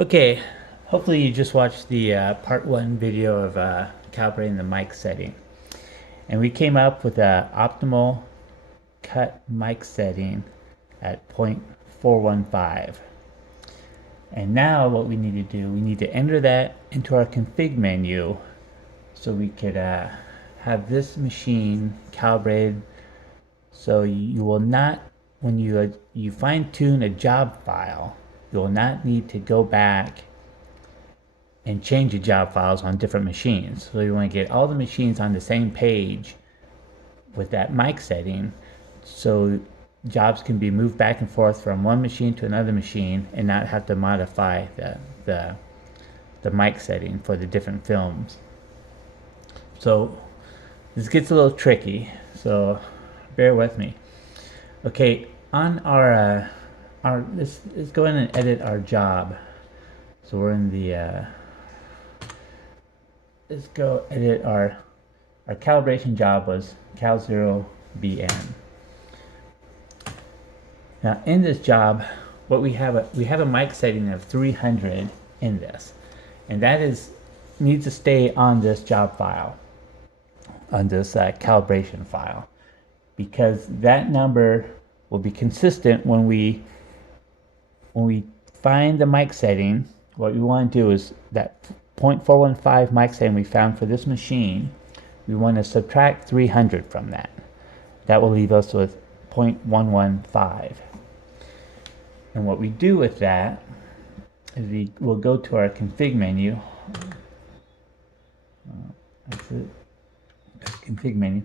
Okay, hopefully you just watched the part one video of calibrating the mic setting. And we came up with an optimal cut mic setting at 0.415. And now what we need to do, we need to enter that into our config menu so we could have this machine calibrated so you will not, when you fine tune a job file, you will not need to go back and change the job files on different machines. So you want to get all the machines on the same page with that mic setting so jobs can be moved back and forth from one machine to another machine and not have to modify the mic setting for the different films. So this gets a little tricky, so bear with me. Okay, on our let's go in and edit our job. So we're in the let's go edit our calibration job was Cal0BN. Now in this job, what we have a mic setting of 300 in this, and that needs to stay on this job file, on this calibration file, because that number will be consistent when we find the mic setting. What we want to do is that 0.415 mic setting we found for this machine, we want to subtract 300 from that. That will leave us with 0.115. And what we do with that is we'll go to our config menu. That's it. Config menu.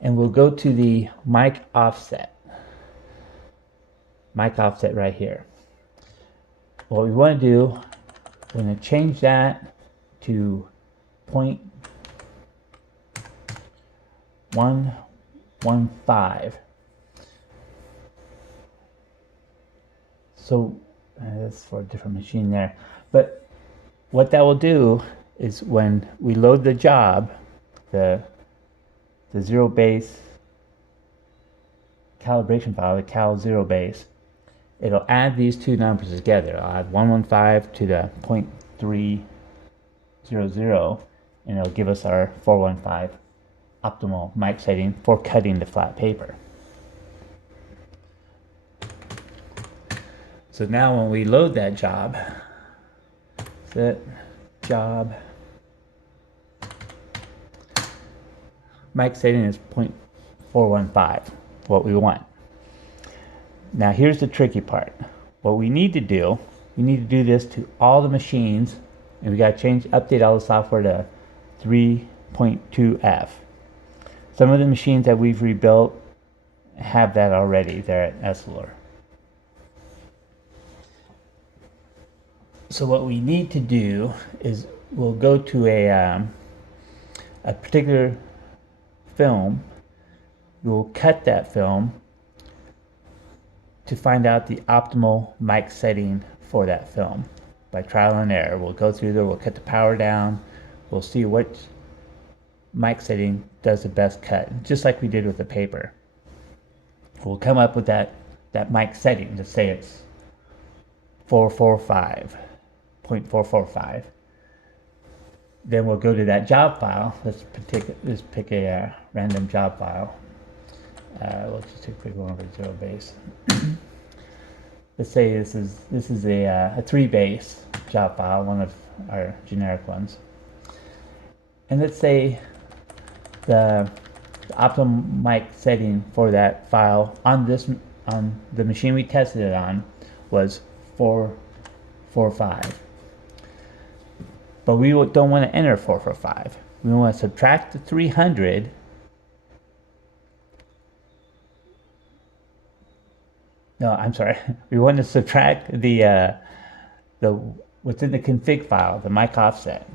And we'll go to the mic offset. Mic offset right here. What we want to do, we're going to change that to 0.115. So that's for a different machine there. But what that will do is when we load the job, the zero base calibration file, the Cal0 base, it'll add these two numbers together. I'll add 115 to the 0.300, and it'll give us our 415 optimal mic setting for cutting the flat paper. So now when we load that job, set job, mic setting is 0.415, what we want. Now here's the tricky part. What we need to do, this to all the machines, and we got to update all the software to 3.2F. Some of the machines that we've rebuilt have that already. They're at Essilor. So what we need to do is we'll go to a particular film. We'll cut that film to find out the optimal mic setting for that film by trial and error. We'll go through there, we'll cut the power down, we'll see which mic setting does the best cut, just like we did with the paper. We'll come up with that mic setting. Let's say it's 0.445. Then we'll go to that job file. Let's pick a random job file. Let's just take a quick one over zero base. Let's say this is a 3 base job file, one of our generic ones. And let's say the optimum mic setting for that file on the machine we tested it on was 445. But we don't want to enter 445. We want to subtract the 300. No, I'm sorry. We want to subtract the what's in the config file, the mic offset,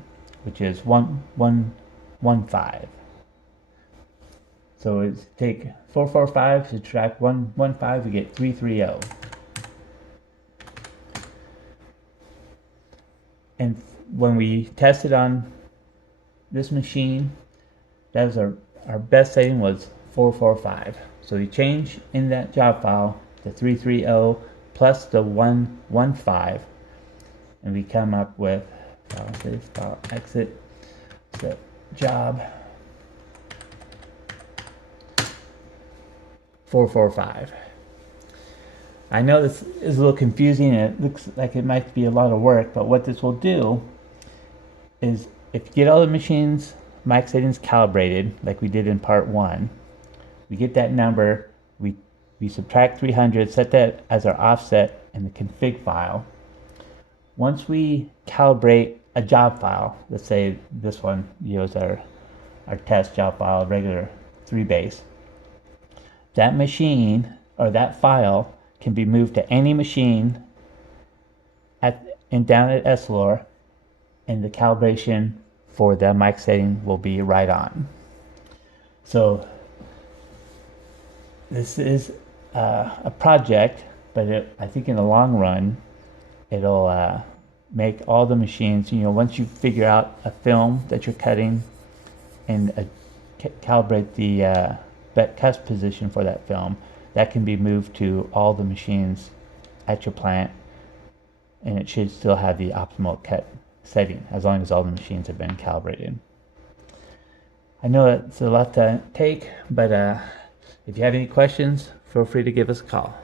which is 115. So it's take 445, subtract 115, we get 330. And when we tested on this machine, that was our best setting was 445. So we change in that job file the 330 plus the 115, and we come up with exit, so job 445. I know this is a little confusing and it looks like it might be a lot of work, but what this will do is if you get all the machines mic settings calibrated like we did in part 1, we get that number, we subtract 300, set that as our offset in the config file. Once we calibrate a job file, let's say this one, is our test job file, regular 3-base, that machine or that file can be moved to any machine down at SLOR, and the calibration for the mic setting will be right on. So this is a project, but I think in the long run it'll make all the machines, once you figure out a film that you're cutting and calibrate the cusp position for that film, that can be moved to all the machines at your plant, and it should still have the optimal cut setting as long as all the machines have been calibrated. I know it's a lot to take, but if you have any questions, feel free to give us a call.